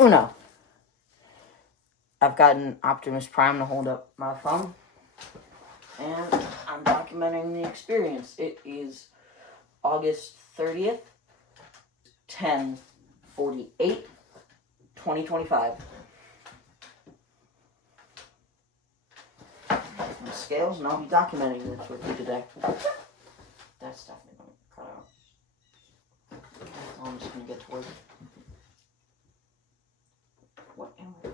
Uno. I've got an Optimus Prime to hold up my phone, and I'm documenting the experience. It is August 30th, 10:48, 2025. And scales, and I'll be documenting this with you today. That's definitely going to cut out. I'm just going to get to work. What am I?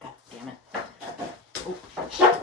God damn it. Oh, okay.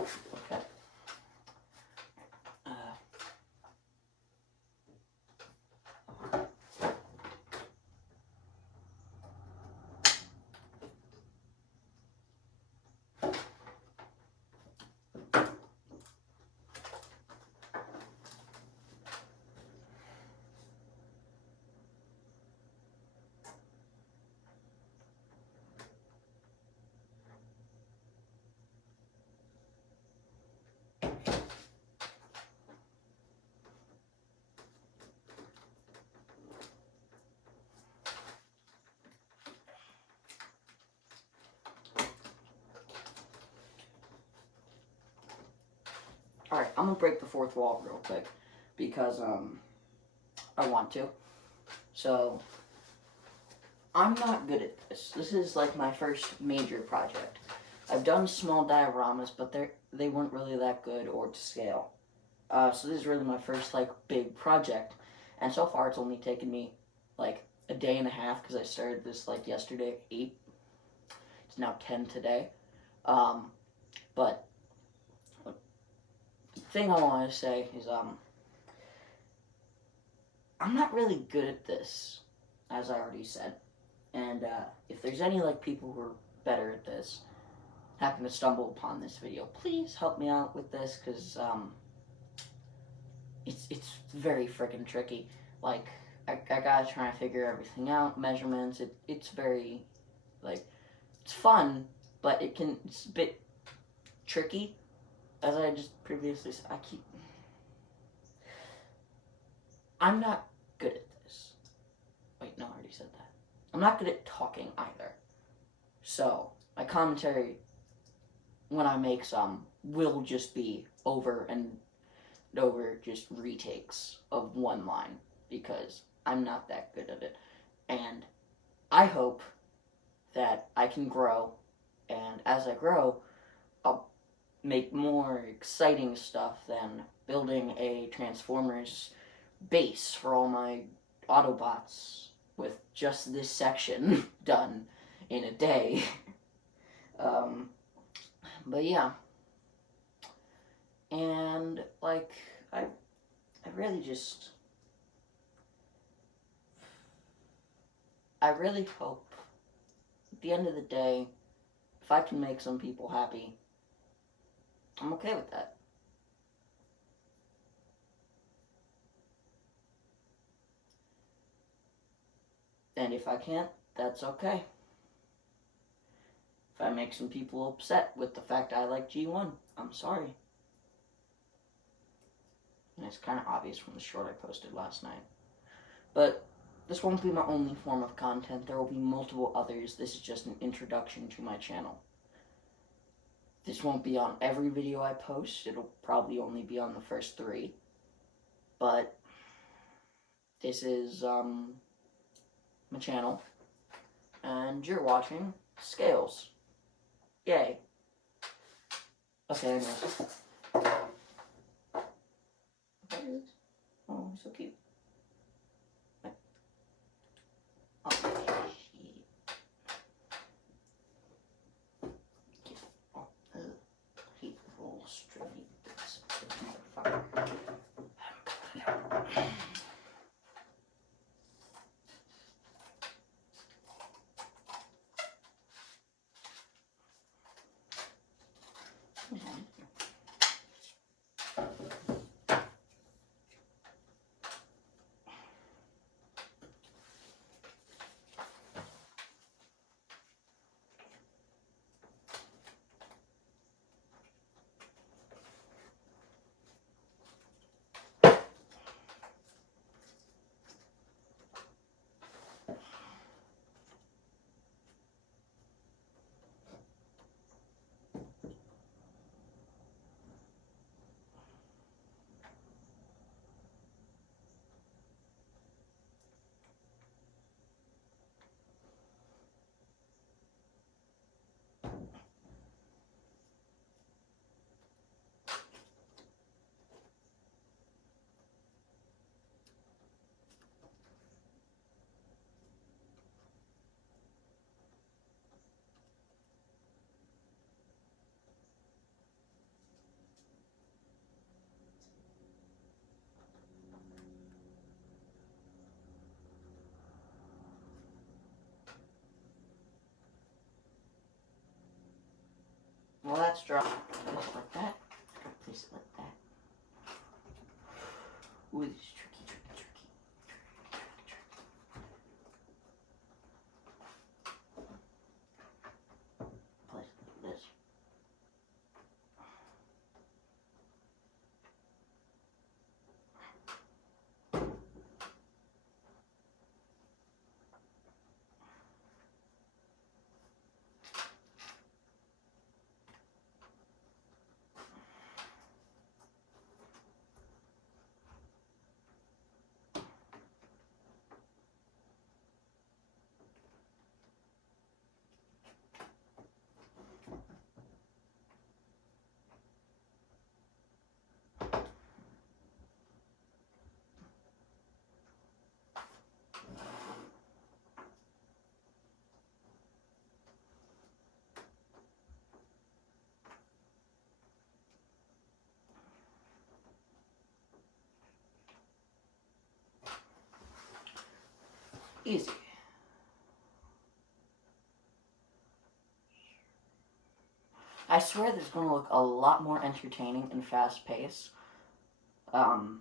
Alright, I'm gonna break the fourth wall real quick because I want to. So I'm not good at this. This is like my first major project. I've done small dioramas, but they weren't really that good or to scale. So this is really my first like big project, and so far it's only taken me like a day and a half because I started this like yesterday at 8. It's now 10 today. But the thing I want to say is I'm not really good at this, as I already said. And if there's any like people who are better at this, happen to stumble upon this video, please help me out with this because it's very freaking tricky. Like I gotta try and figure everything out, measurements. It's very like it's fun, but it's a bit tricky. As I just previously said, I'm not good at this. Wait, no, I already said that. I'm not good at talking either. So my commentary, when I make some, will just be over and over just retakes of one line because I'm not that good at it. And I hope that I can grow, and as I grow, I'll make more exciting stuff than building a Transformers base for all my Autobots with just this section done in a day. But yeah. And like I really just I really hope at the end of the day, if I can make some people happy, I'm okay with that. And if I can't, that's okay. If I make some people upset with the fact I like G1, I'm sorry. And it's kind of obvious from the short I posted last night. But this won't be my only form of content. There will be multiple others. This is just an introduction to my channel. This won't be on every video I post. It'll probably only be on the first 3. But this is my channel. And you're watching Scales. Yay. Okay, anyways. Oh, so cute. Oh, shit. Get all the hateful stringy bits of the motherfucker. Well, that's dry. Place it like that. Place it like that. Ooh, this is tricky. Place it like this. Easy. I swear this is going to look a lot more entertaining and fast-paced than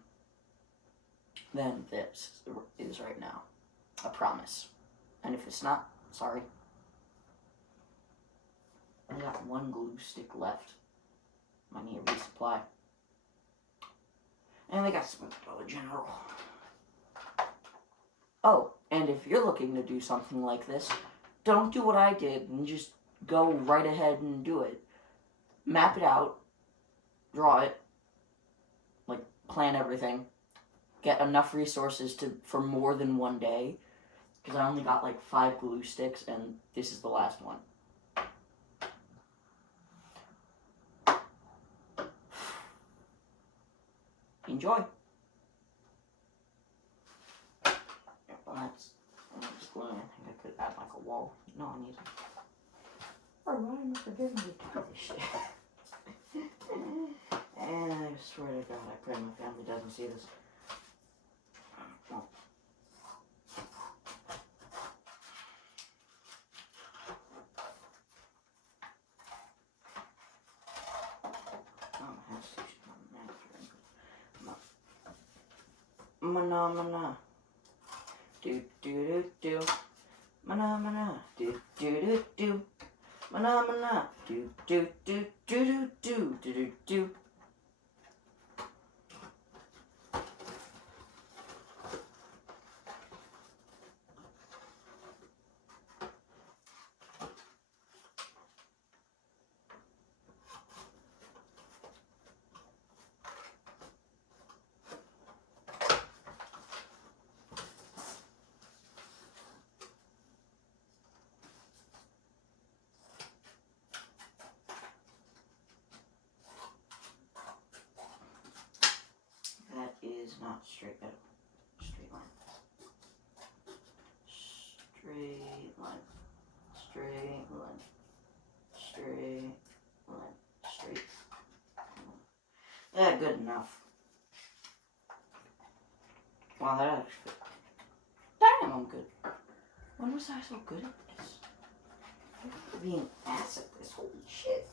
this is right now. I promise. And if it's not, sorry. I got 1 glue stick left. I need a resupply. And I got some Dollar General. Oh, and if you're looking to do something like this, don't do what I did and just go right ahead and do it. Map it out, draw it, like plan everything, get enough resources for more than 1 day, because I only got like 5 glue sticks and this is the last one. Enjoy. Well, that's gluing. I think I could add like a wall. No, I need. Oh, why am I forgetting to do this shit? And I swear to God, I pray my family doesn't see this. Oh. Mana mana, do do do do, mana mana, do do do do, Phenomena. Do do do do do do do do do. That is not straight line. Straight line. Straight line. Straight line. Straight line. Straight. Yeah, good enough. Wow, that actually. Damn, I'm good. When was I so good at this? I'm being ass at this. Holy shit.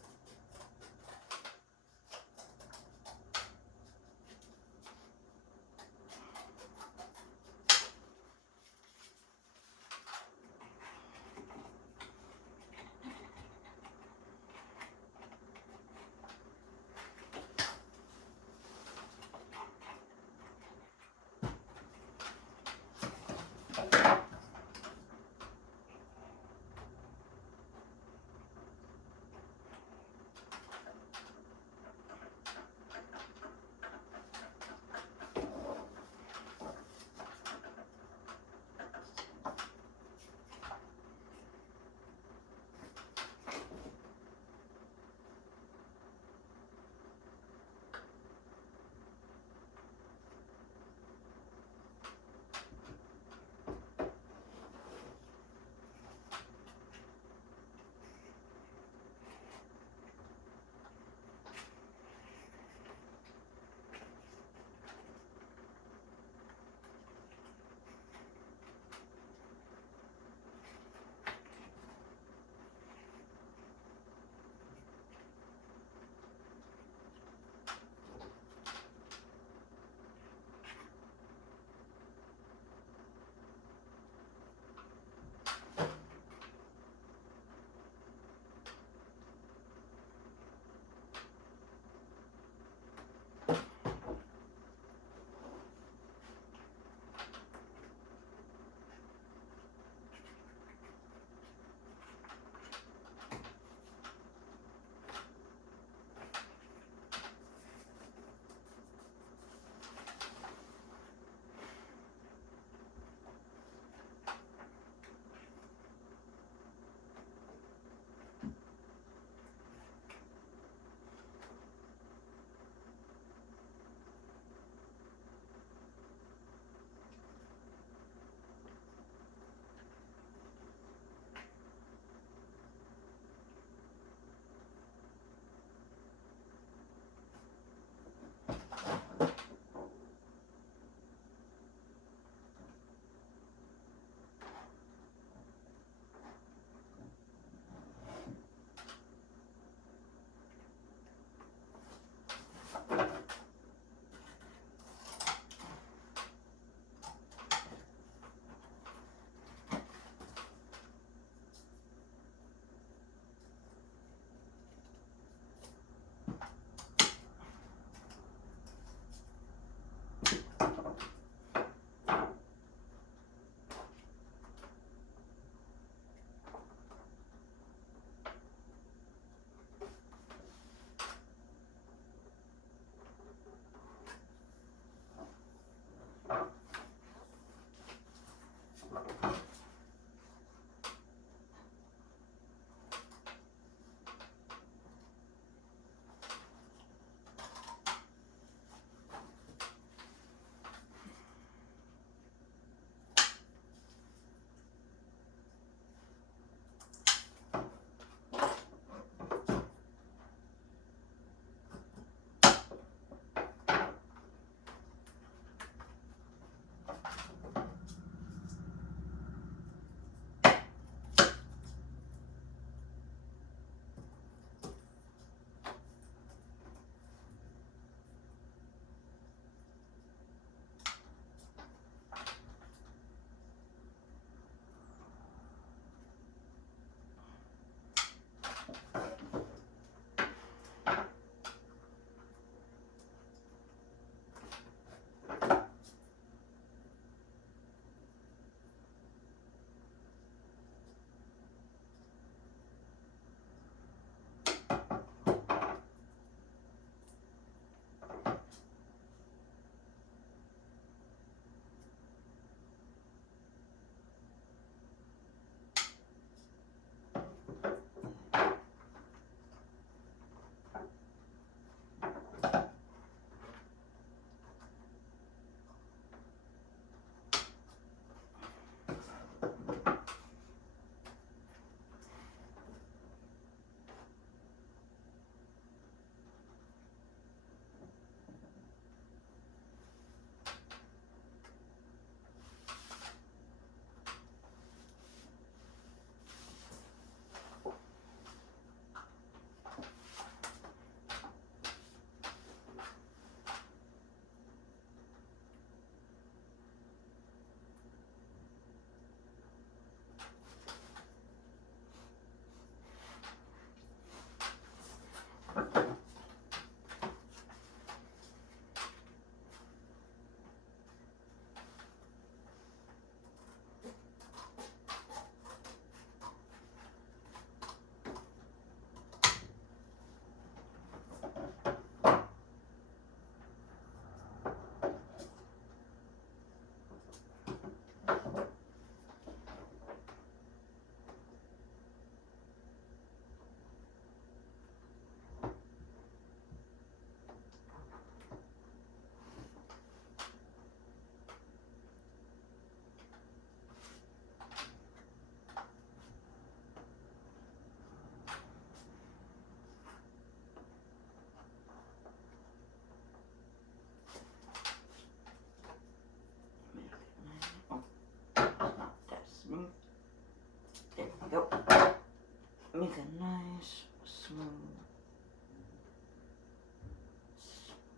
nice smooth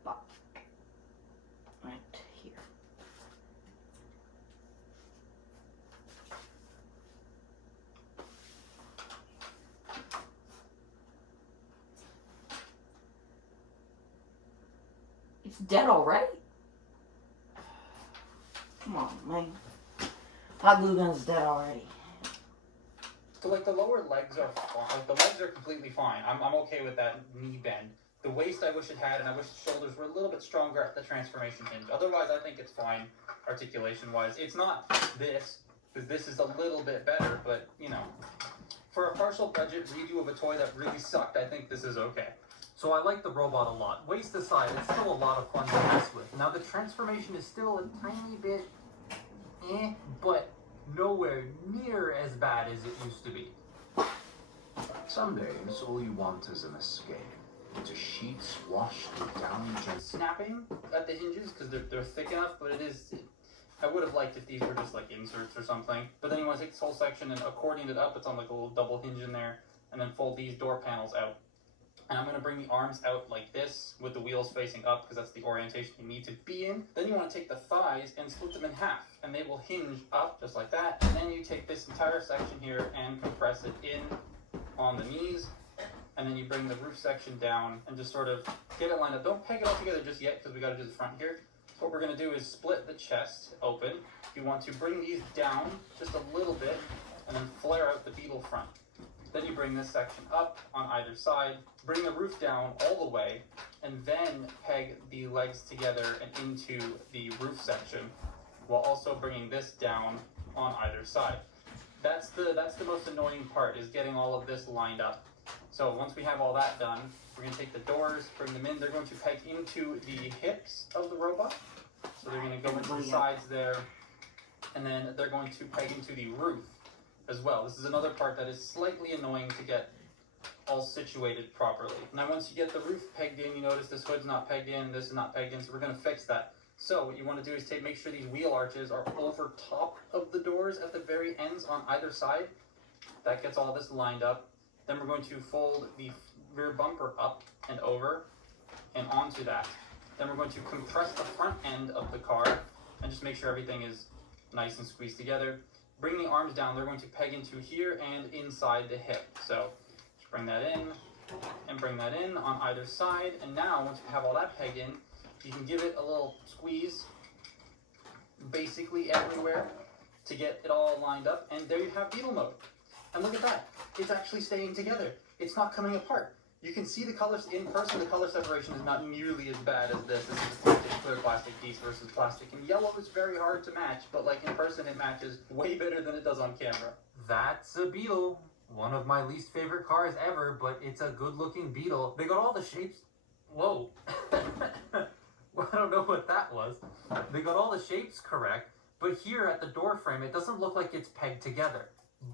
spot right here. It's dead already? Come on, man. Hot glue gun's dead already. So like the lower legs are fine. Like the legs are completely fine. I'm okay with that knee bend. The waist I wish it had, and I wish the shoulders were a little bit stronger at the transformation hinge. Otherwise, I think it's fine articulation-wise. It's not this, because this is a little bit better, but, you know, for a partial budget redo of a toy that really sucked, I think this is okay. So I like the robot a lot. Waist aside, it's still a lot of fun to mess with. Now the transformation is still a tiny bit but nowhere near as bad as it used to be. Some days, all you want is an escape. Into sheets washed with downy snapping at the hinges because they're thick enough, but it is. I would have liked if these were just like inserts or something. But then you want to take this whole section and accordion it up. It's on like a little double hinge in there, and then fold these door panels out. And I'm going to bring the arms out like this with the wheels facing up because that's the orientation you need to be in. Then you want to take the thighs and split them in half, and they will hinge up just like that. And then you take this entire section here and compress it in on the knees, and then you bring the roof section down and just sort of get it lined up. Don't peg it all together just yet because we got to do the front here. So what we're going to do is split the chest open. You want to bring these down just a little bit and then flare out the beetle front. Then you bring this section up on either side, bring the roof down all the way, and then peg the legs together and into the roof section, while also bringing this down on either side. That's the most annoying part, is getting all of this lined up. So once we have all that done, we're going to take the doors, bring them in. They're going to peg into the hips of the robot. So they're going to go into the sides there, and then they're going to peg into the roof as well. This is another part that is slightly annoying to get all situated properly. Now once you get the roof pegged in, you notice this hood's not pegged in, this is not pegged in, so we're going to fix that. So what you want to do is make sure these wheel arches are over top of the doors at the very ends on either side. That gets all this lined up. Then we're going to fold the rear bumper up and over and onto that. Then we're going to compress the front end of the car and just make sure everything is nice and squeezed together. Bring the arms down, they're going to peg into here and inside the hip. So just bring that in and bring that in on either side. And now once you have all that pegged in, you can give it a little squeeze basically everywhere to get it all lined up. And there you have Beetle mode. And look at that, it's actually staying together. It's not coming apart. You can see the colors in person. The color separation is not nearly as bad as this. This is a clear plastic piece versus plastic. And yellow is very hard to match, but like in person it matches way better than it does on camera. That's a Beetle. One of my least favorite cars ever, but it's a good looking Beetle. They got all the shapes. Whoa. Well, I don't know what that was. They got all the shapes correct, but here at the door frame it doesn't look like it's pegged together.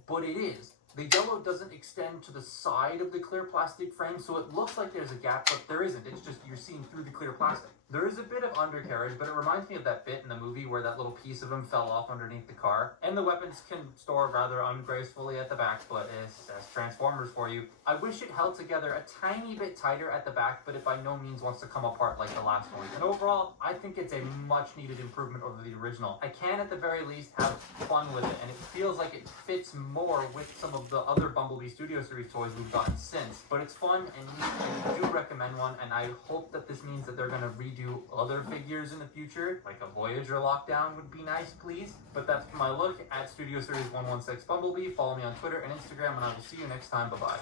But it is. The yellow doesn't extend to the side of the clear plastic frame, so it looks like there's a gap, but there isn't. It's just you're seeing through the clear plastic. There is a bit of undercarriage, but it reminds me of that bit in the movie where that little piece of him fell off underneath the car. And the weapons can store rather ungracefully at the back, but it's Transformers for you. I wish it held together a tiny bit tighter at the back, but it by no means wants to come apart like the last one. And overall, I think it's a much needed improvement over the original. I can at the very least have fun with it, and it feels like it fits more with some of the other Bumblebee Studio Series toys we've gotten since. But it's fun, and I do recommend one, and I hope that this means that they're going to redo other figures in the future, like a Voyager Lockdown would be nice, please. But that's my look at Studio Series 116 Bumblebee. Follow me on Twitter and Instagram, and I will see you next time. Bye-bye.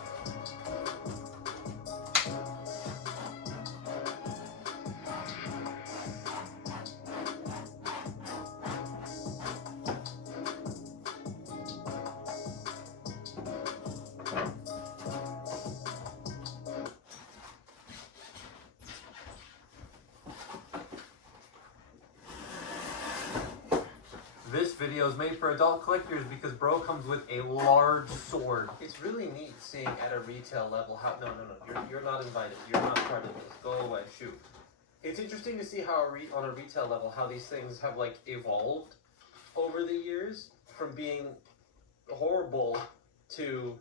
This video is made for adult collectors because bro comes with a large sword. It's really neat seeing at a retail level how... No. You're not invited. You're not part of this. Go away. Shoot. It's interesting to see how on a retail level how these things have like evolved over the years from being horrible to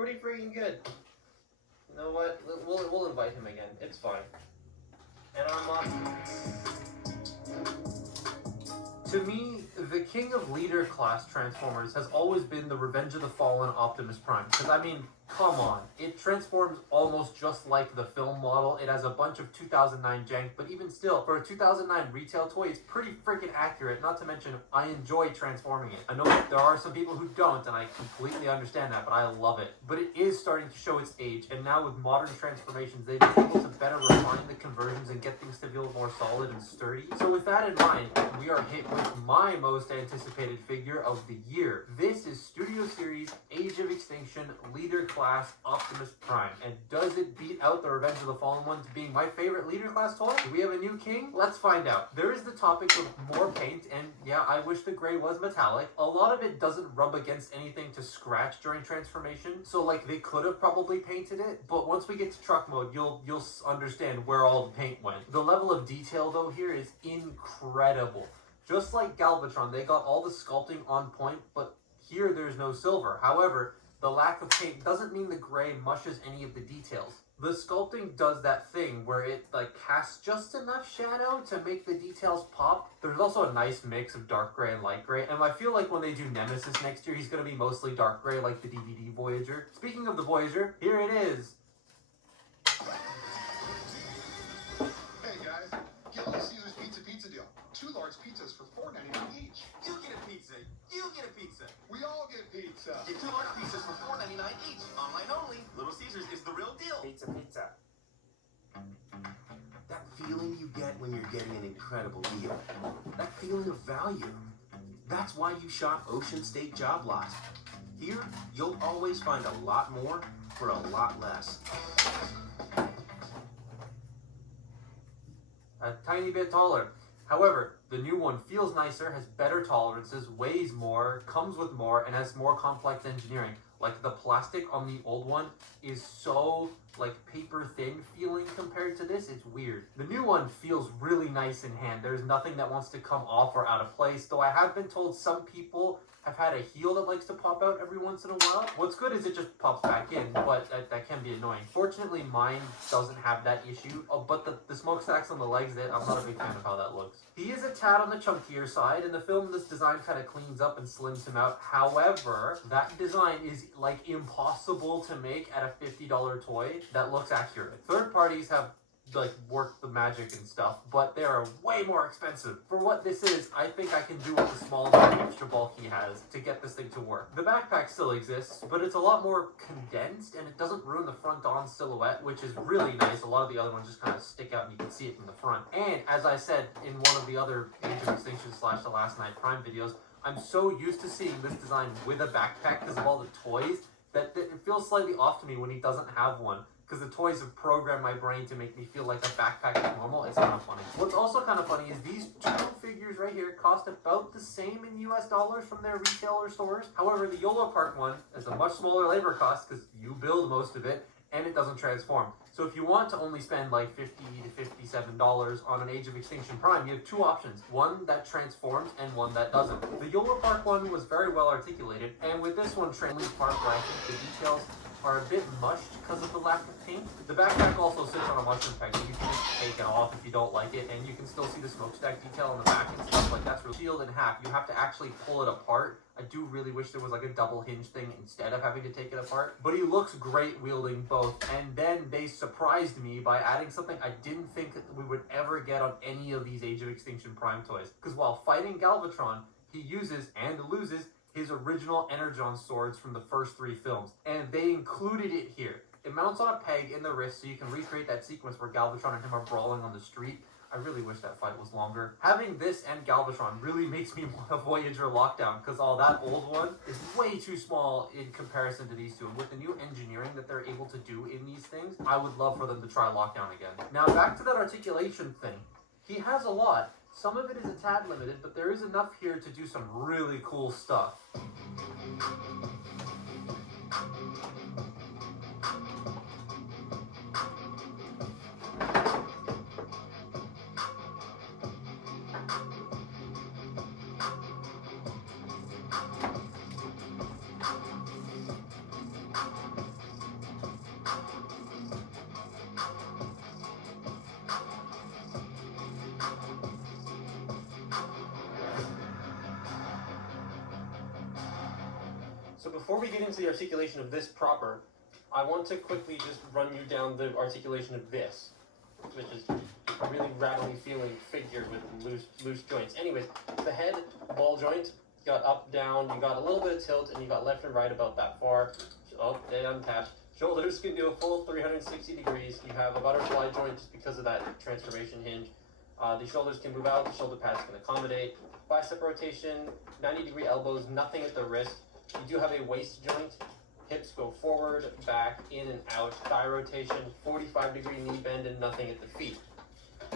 pretty freaking good. You know what? We'll invite him again. It's fine. And our mom. To me, the king of leader class Transformers has always been the Revenge of the Fallen Optimus Prime. Because, I mean, come on. It transforms almost just like the film model. It has a bunch of 2009 jank, but even still, for a 2009 retail toy, it's pretty freaking accurate. Not to mention, I enjoy transforming it. I know there are some people who don't, and I completely understand that, but I love it. But it is starting to show its age, and now with modern transformations, they've been able to better refine the conversions and get things to feel more solid and sturdy. So with that in mind, we are hit with my most anticipated figure of the year. This is Studio Series Age of Extinction Leader Class Optimus Prime. And does it beat out the Revenge of the Fallen one to being my favorite Leader Class toy? Do we have a new king? Let's find out. There is the topic of more paint, and yeah, I wish the gray was metallic. A lot of it doesn't rub against anything to scratch during transformation, so like they could have probably painted it, but once we get to truck mode, you'll understand where all the paint went. The level of detail though here is incredible. Just like Galvatron, they got all the sculpting on point, but here there's no silver. However, the lack of paint doesn't mean the gray mushes any of the details. The sculpting does that thing where it like casts just enough shadow to make the details pop. There's also a nice mix of dark gray and light gray, and I feel like when they do Nemesis next year, he's going to be mostly dark gray like the DVD Voyager. Speaking of the Voyager, here it is. Hey guys, get Little Caesars pizza deal. 2 large pizzas for $4.99 each. You get a pizza. You get a pizza. We all get pizza. Get 2 large pizzas for $4.99 each. Online only. Little Caesars is the real deal. Pizza. That feeling you get when you're getting an incredible deal. That feeling of value. That's why you shop Ocean State Job Lot. Here, you'll always find a lot more for a lot less. A tiny bit taller. However, the new one feels nicer, has better tolerances, weighs more, comes with more, and has more complex engineering. Like the plastic on the old one is so like paper thin feeling compared to this, it's weird. The new one feels really nice in hand. There's nothing that wants to come off or out of place, though I have been told some people have had a heel that likes to pop out every once in a while. What's good is it just pops back in, but that can be annoying. Fortunately, mine doesn't have that issue, but the smokestacks on the legs, I'm not a big fan of how that looks. He is a tad on the chunkier side. In the film, this design kind of cleans up and slims him out. However, that design is like impossible to make at a $50 toy that looks accurate. Third parties have like work the magic and stuff, but they are way more expensive. For what this is, I think I can do with the small amount of extra bulk he has to get this thing to work. The backpack still exists, but it's a lot more condensed and it doesn't ruin the front on silhouette, which is really nice. A lot of the other ones just kind of stick out and you can see it from the front. And as I said in one of the other Age of Extinction / The Last Night Prime videos, I'm so used to seeing this design with a backpack because of all the toys that it feels slightly off to me when he doesn't have one. Because the toys have programmed my brain to make me feel like a backpack is normal. It's kind of funny. What's also kind of funny is these 2 figures right here cost about the same in US dollars from their retailer stores. However, the YOLO Park one is a much smaller labor cost because you build most of it and it doesn't transform. So if you want to only spend like $50 to $57 on an Age of Extinction Prime, you have 2 options. One that transforms and one that doesn't. The YOLO Park one was very well articulated, and with this one, Trainly Park, where I think the details are a bit mushed because of the lack of paint. The backpack also sits on a mushroom peg, so you can just take it off if you don't like it, and you can still see the smokestack detail on the back and stuff like that's really shield in half. You have to actually pull it apart. I do really wish there was like a double hinge thing instead of having to take it apart. But he looks great wielding both, and then they surprised me by adding something I didn't think that we would ever get on any of these Age of Extinction Prime toys. Because while fighting Galvatron, he uses and loses his original Energon swords from the first 3 films, and they included it here. It mounts on a peg in the wrist so you can recreate that sequence where Galvatron and him are brawling on the street. I really wish that fight was longer. Having this and Galvatron really makes me want a Voyager Lockdown, because all that old one is way too small in comparison to these 2. And with the new engineering that they're able to do in these things, I would love for them to try Lockdown again. Now back to that articulation thing. He has a lot. Some of it is a tad limited, but there is enough here to do some really cool stuff. before we get into the articulation of this proper, I want to quickly just run you down the articulation of this, which is a really rattly feeling figure with loose joints. Anyways, the head, ball joint, you got up, down, you got a little bit of tilt, and you got left and right about that far. Oh, they untapped. Shoulders can do a full 360 degrees. You have a butterfly joint just because of that transformation hinge. The shoulders can move out, the shoulder pads can accommodate. Bicep rotation, 90-degree elbows, nothing at the wrist. You do have a waist joint. Hips go forward, back, in and out. Thigh rotation, 45-degree knee bend, and nothing at the feet.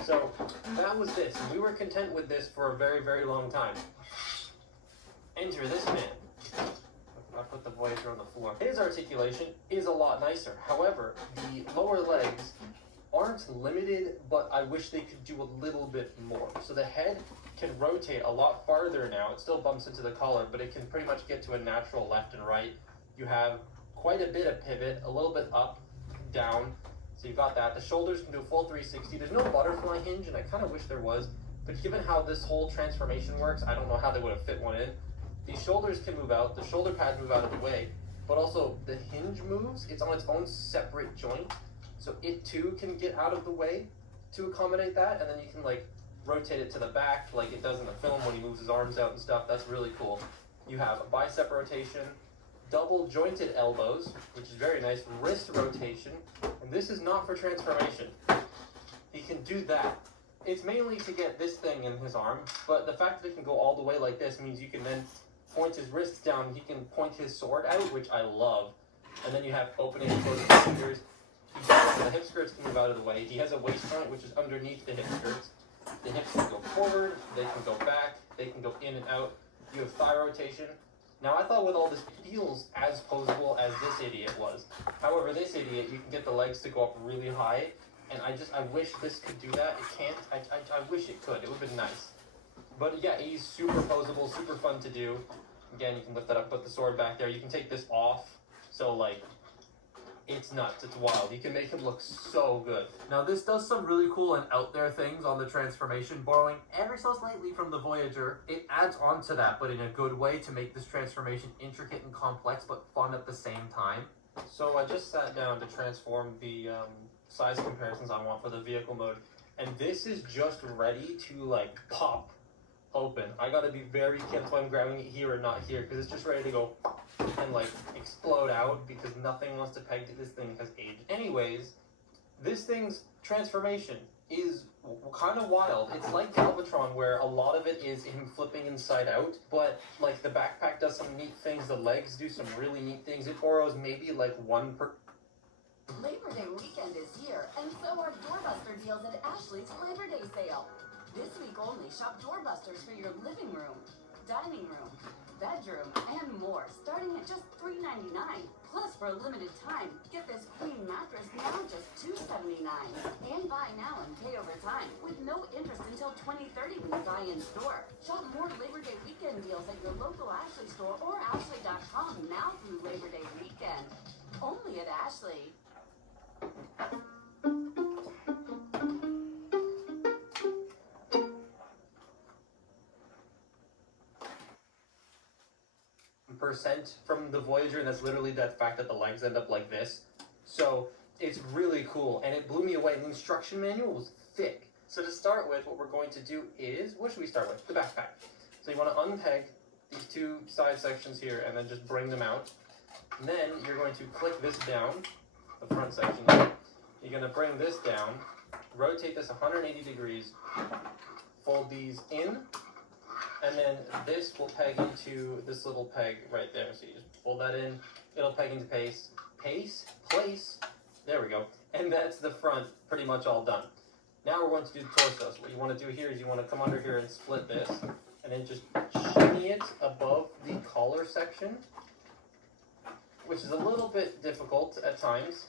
So that was this, and we were content with this for a very, very long time. Enter this man. I put the Voyager on the floor. His articulation is a lot nicer. However, the lower legs aren't limited, but I wish they could do a little bit more. So the head can rotate a lot farther now. It still bumps into the collar, but it can pretty much get to a natural left and right. You have quite a bit of pivot, a little bit up, down. So you've got that. The shoulders can do a full 360. There's no butterfly hinge, and I kind of wish there was. But given how this whole transformation works, I don't know how they would have fit one in. These shoulders can move out, the shoulder pads move out of the way, but also the hinge moves, it's on its own separate joint, so it too can get out of the way to accommodate that, and then you can like rotate it to the back like it does in the film when he moves his arms out and stuff. That's really cool. You have a bicep rotation, double jointed elbows, which is very nice, wrist rotation, and this is not for transformation. He can do that. It's mainly to get this thing in his arm, but the fact that it can go all the way like this means you can then point his wrists down, he can point his sword out, which I love. And then you have opening and closing fingers. The hip skirts can move out of the way. He has a waist joint, which is underneath the hip skirts. The hips can go forward, they can go back, they can go in and out. You have thigh rotation. Now I thought with all this, it feels as posable as this idiot was. However, this idiot, you can get the legs to go up really high, and I wish this could do that. It can't. I wish it could. It would have been nice. But yeah, he's super posable, super fun to do. Again, you can lift that up, put the sword back there. You can take this off. So like, it's nuts. It's wild. You can make him look so good. Now this does some really cool and out there things on the transformation, borrowing ever so slightly from the Voyager. It adds on to that, but in a good way to make this transformation intricate and complex, but fun at the same time. So I just sat down to transform the size comparisons I want for the vehicle mode, and this is just ready to like pop open. I gotta be very careful if I'm grabbing it here or not here, because it's just ready to go and like explode out, because nothing wants to peg to this thing because age. Anyways, this thing's transformation is kind of wild. It's like Galvatron, where a lot of it is him flipping inside out, but like the backpack does some neat things, the legs do some really neat things. It borrows maybe like one per... Labor Day weekend is here, and so are Doorbuster deals at Ashley's Labor Day sale. This week only, shop Doorbusters for your living room, dining room, bedroom, and more, starting at just $3.99. Plus, for a limited time, get this queen mattress now just $2.79. And buy now and pay over time, with no interest until 2030 when you buy in store. Shop more Labor Day weekend deals at your local Ashley store or Ashley.com now through Labor Day weekend. Only at Ashley. Percent from the Voyager, and that's literally that fact that the legs end up like this. So it's really cool, and it blew me away. The instruction manual was thick. So to start with, what we're going to do is, what should we start with? The backpack. So you want to unpeg these two side sections here and then just bring them out. And then you're going to click this down, the front section here. You're going to bring this down, rotate this 180 degrees, fold these in, and then this will peg into this little peg right there. So you just fold that in, it'll peg into place, there we go. And that's the front pretty much all done. Now we're going to do the torso. So what you want to do here is you want to come under here and split this, and then just shimmy it above the collar section, which is a little bit difficult at times,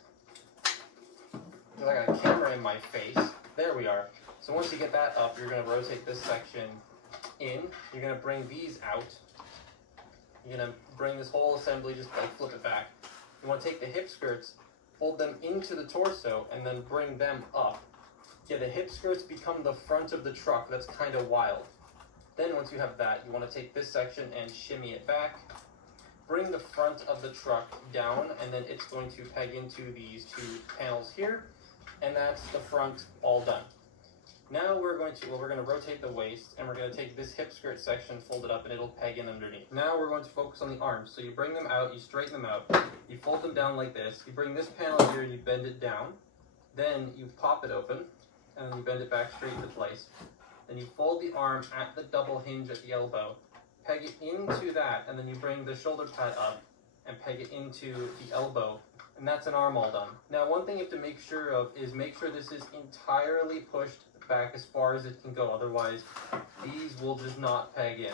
because I got a camera in my face. There we are. So once you get that up, you're going to rotate this section in. You're going to bring these out. You're going to bring this whole assembly, just like flip it back. You want to take the hip skirts, fold them into the torso, and then bring them up. Yeah, the hip skirts become the front of the truck. That's kind of wild. Then once you have that, you want to take this section and shimmy it back. bring the front of the truck down, and then it's going to peg into these two panels here, and that's the front all done. Now we're going to rotate the waist, and we're going to take this hip skirt section, fold it up, and it'll peg in underneath. Now we're going to focus on the arms. So you bring them out, you straighten them out, you fold them down like this, you bring this panel here and you bend it down, then you pop it open, and then you bend it back straight into place. Then you fold the arm at the double hinge at the elbow, peg it into that, and then you bring the shoulder pad up and peg it into the elbow, and that's an arm all done. Now one thing you have to make sure of is make sure this is entirely pushed back as far as it can go, otherwise these will just not peg in.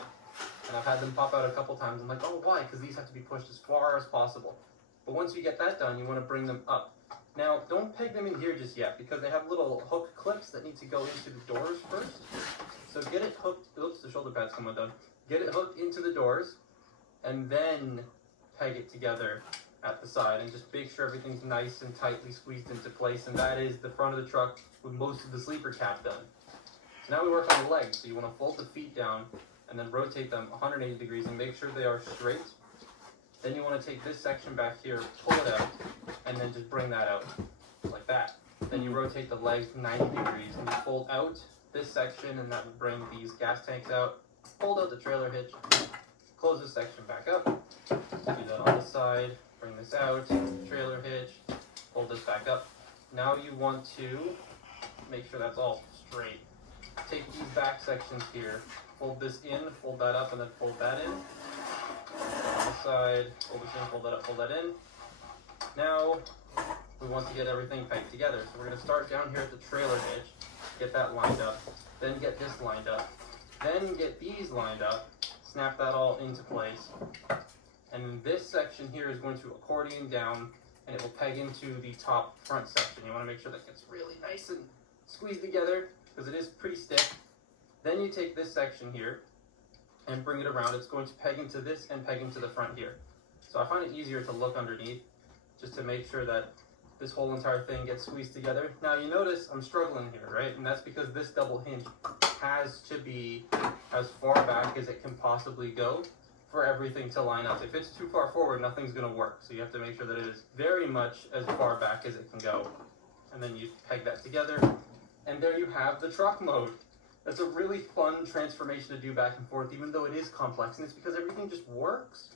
And I've had them pop out a couple times. I'm like, oh, why? Because these have to be pushed as far as possible. But once you get that done, you want to bring them up. Now, don't peg them in here just yet, because they have little hook clips that need to go into the doors first. So get it hooked, oops, the shoulder pad's come undone. Get it hooked into the doors, and then peg it together at the side, and just make sure everything's nice and tightly squeezed into place, and that is the front of the truck with most of the sleeper cap done. So now we work on the legs. So you want to fold the feet down and then rotate them 180 degrees and make sure they are straight. Then you want to take this section back here, pull it out, and then just bring that out like that. Then you rotate the legs 90 degrees and you fold out this section, and that will bring these gas tanks out. Fold out the trailer hitch, close this section back up, do that on this side, bring this out, trailer hitch, fold this back up. Now you want to make sure that's all straight. Take these back sections here, fold this in, fold that up, and then fold that in. On this side, fold this in, fold that up, fold that in. Now we want to get everything pegged together. So we're going to start down here at the trailer hitch, get that lined up, then get this lined up, then get these lined up, snap that all into place. And then this section here is going to accordion down, and it will peg into the top front section. You want to make sure that gets really nice and squeezed together, because it is pretty stiff. Then you take this section here and bring it around. It's going to peg into this and peg into the front here. So I find it easier to look underneath, just to make sure that this whole entire thing gets squeezed together. Now you notice I'm struggling here, right? And that's because this double hinge has to be as far back as it can possibly go for everything to line up. If it's too far forward, nothing's going to work. So you have to make sure that it is very much as far back as it can go. And then you peg that together, and there you have the truck mode. That's a really fun transformation to do back and forth, even though it is complex, and it's because everything just works.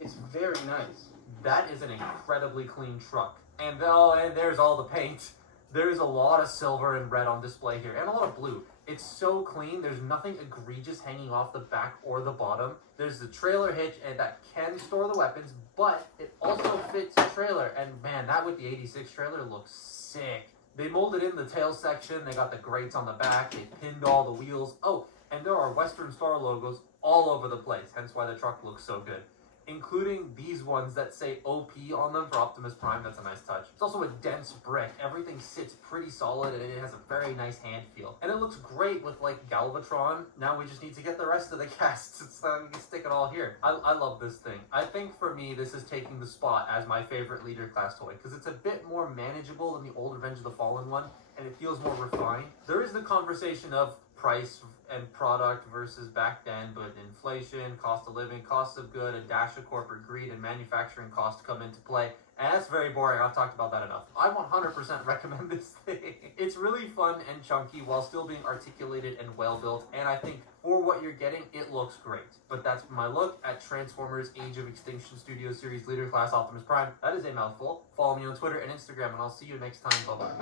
It's very nice. That is an incredibly clean truck. And there's all the paint. There's a lot of silver and red on display here, and a lot of blue. It's so clean. There's nothing egregious hanging off the back or the bottom. There's the trailer hitch, and that can store the weapons, but it also fits the trailer. And man, that with the 86 trailer looks sick. They molded in the tail section. They got the grates on the back. They pinned all the wheels. Oh, and there are Western Star logos all over the place, hence why the truck looks so good. Including these ones that say OP on them for Optimus Prime. That's a nice touch. It's also a dense brick. Everything sits pretty solid, and it has a very nice hand feel. And it looks great with like Galvatron. Now we just need to get the rest of the casts so we can stick it all here. I love this thing. I think for me, this is taking the spot as my favorite leader class toy, because it's a bit more manageable than the old Revenge of the Fallen one, and it feels more refined. There is the conversation of price and product versus back then, but inflation, cost of living, cost of good, a dash of corporate greed, and manufacturing costs come into play. And that's very boring. I've talked about that enough. I 100% recommend this thing. It's really fun and chunky while still being articulated and well built, and I think for what you're getting, it looks great. But that's my look at Transformers Age of Extinction Studio Series Leader Class Optimus Prime. That is a mouthful. Follow me on Twitter and Instagram, and I'll see you next time. Bye-bye.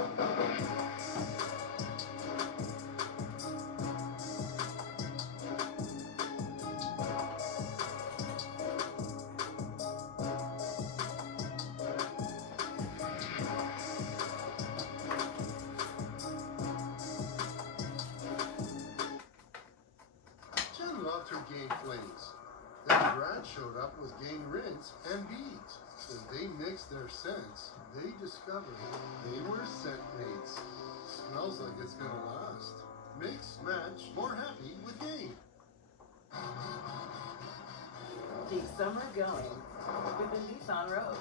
Jen loved her game flames. Then Brad showed up with game rinse and beads. When they mixed their scents, they discovered they were scent mates. Smells like it's gonna last. Mix, match, more happy with game. Keep summer going with the Nissan Rogue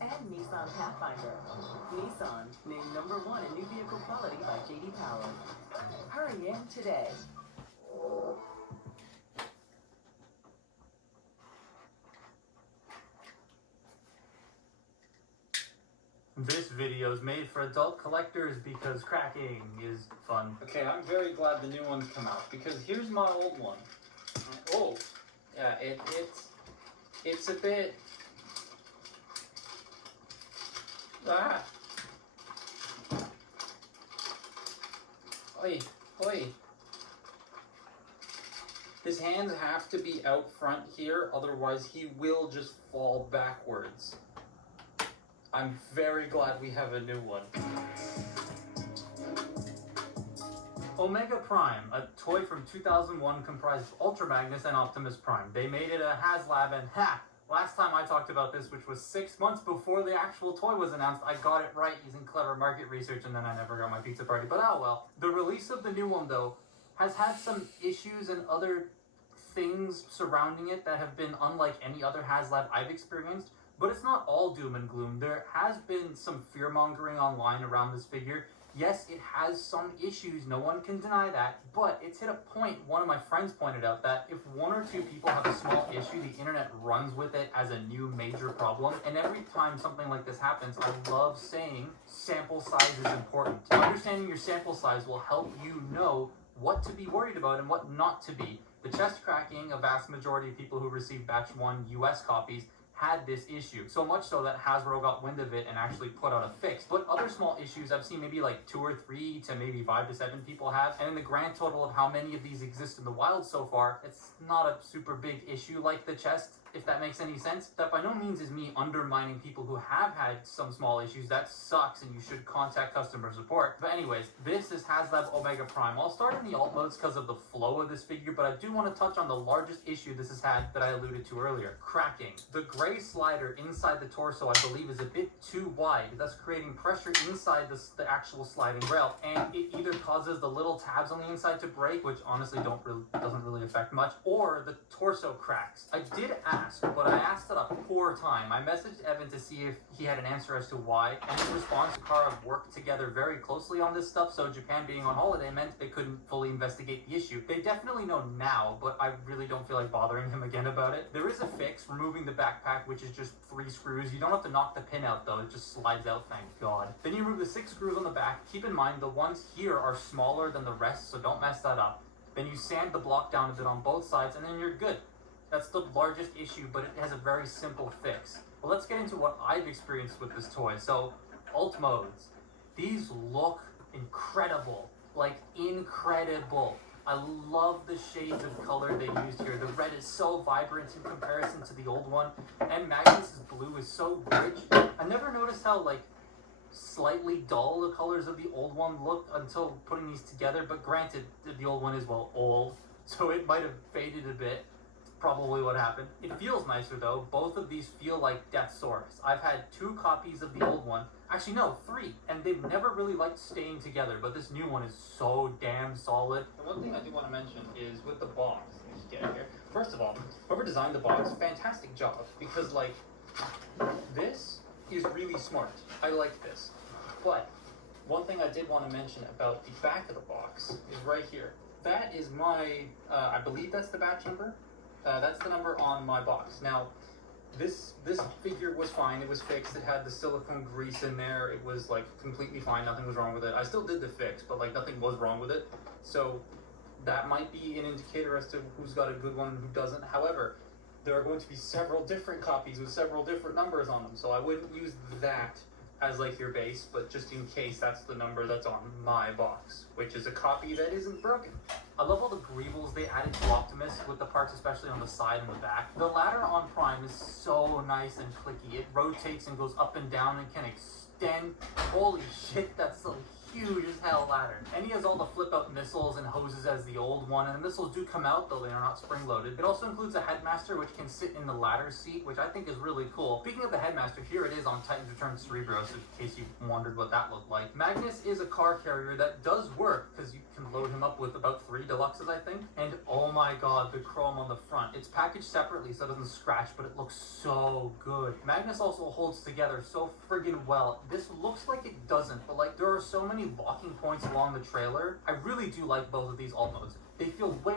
and Nissan Pathfinder. Nissan named #1 in new vehicle quality by J.D. Power. Hurry in today. This video is made for adult collectors because cracking is fun. Okay, I'm very glad the new one's come out because here's my old one. Oh, yeah, it's a bit. Ah. Oi, oi. His hands have to be out front here, otherwise he will just fall backwards. I'm very glad we have a new one. Omega Prime, a toy from 2001 comprised of Ultra Magnus and Optimus Prime. They made it a HasLab and last time I talked about this, which was 6 months before the actual toy was announced, I got it right using clever market research and then I never got my pizza party, but oh well. The release of the new one though has had some issues and other things surrounding it that have been unlike any other HasLab I've experienced, but it's not all doom and gloom. There has been some fear-mongering online around this figure. Yes, it has some issues, no one can deny that, but it's hit a point, one of my friends pointed out, that if one or two people have a small issue, the internet runs with it as a new major problem, and every time something like this happens, I love saying sample size is important. Understanding your sample size will help you know what to be worried about and what not to be. The chest cracking, a vast majority of people who received batch 1 US copies had this issue. So much so that Hasbro got wind of it and actually put out a fix. But other small issues I've seen maybe like 2 or 3 to maybe 5 to 7 people have. And in the grand total of how many of these exist in the wild so far, it's not a super big issue like the chest, if that makes any sense. That by no means is me undermining people who have had some small issues. That sucks and you should contact customer support. But anyways, this is HasLab Omega Prime. I'll start in the alt modes because of the flow of this figure, but I do want to touch on the largest issue this has had that I alluded to earlier. Cracking. The gray slider inside the torso, I believe, is a bit too wide, thus creating pressure inside the actual sliding rail, and it either causes the little tabs on the inside to break, which honestly doesn't really affect much, or the torso cracks. I did ask, but I asked it a poor time. I messaged Evan to see if he had an answer as to why, and in response, Sakara worked together very closely on this stuff, so Japan being on holiday meant they couldn't fully investigate the issue. They definitely know now, but I really don't feel like bothering him again about it. There is a fix, removing the backpack, which is just 3 screws. You don't have to knock the pin out though, it just slides out, thank God. Then you remove the 6 screws on the back. Keep in mind the ones here are smaller than the rest, so don't mess that up. Then you sand the block down a bit on both sides and then you're good. That's the largest issue, but it has a very simple fix. Well, let's get into what I've experienced with this toy. So, alt modes. These look incredible. Like, incredible. I love the shades of color they used here. The red is so vibrant in comparison to the old one, and Magnus's blue is so rich. I never noticed how, like, slightly dull the colors of the old one look until putting these together, but granted, the old one is, well, old, so it might have faded a bit. Probably what happened. It feels nicer though. Both of these feel like Deathsaurus. I've had 2 copies of the old one. Actually no, 3. And they've never really liked staying together, but this new one is so damn solid. The one thing I do want to mention is with the box. Let me just get it here. First of all, whoever designed the box, fantastic job. Because like, this is really smart. I like this. But, one thing I did want to mention about the back of the box is right here. That is my, I believe that's the batch number. That's the number on my box. Now, this figure was fine. It was fixed. It had the silicone grease in there. It was like completely fine. Nothing was wrong with it. I still did the fix, but like nothing was wrong with it. So that might be an indicator as to who's got a good one and who doesn't. However, there are going to be several different copies with several different numbers on them. So I wouldn't use that as like your base, but just in case, that's the number that's on my box, which is a copy that isn't broken. I love all the greebles they added to Optimus, with the parts especially on the side and the back. The ladder on Prime is so nice and clicky. It rotates and goes up and down and can extend. Holy shit, that's a huge as hell ladder. And he has all the flip out missiles and hoses as the old one, and the missiles do come out though they are not spring loaded. It also includes a headmaster which can sit in the ladder seat, which I think is really cool. Speaking of the headmaster, here it is on Titans Return Cerebros, in case you wondered what that looked like. Magnus is a car carrier that does work because you can load him up with about 3 deluxes, I think. And oh my god, the chrome on the front. It's packaged separately so it doesn't scratch, but it looks so good. Magnus also holds together so friggin' well. This looks like it doesn't, but like there are so many locking points along the trailer. I really do like both of these alt modes. They feel way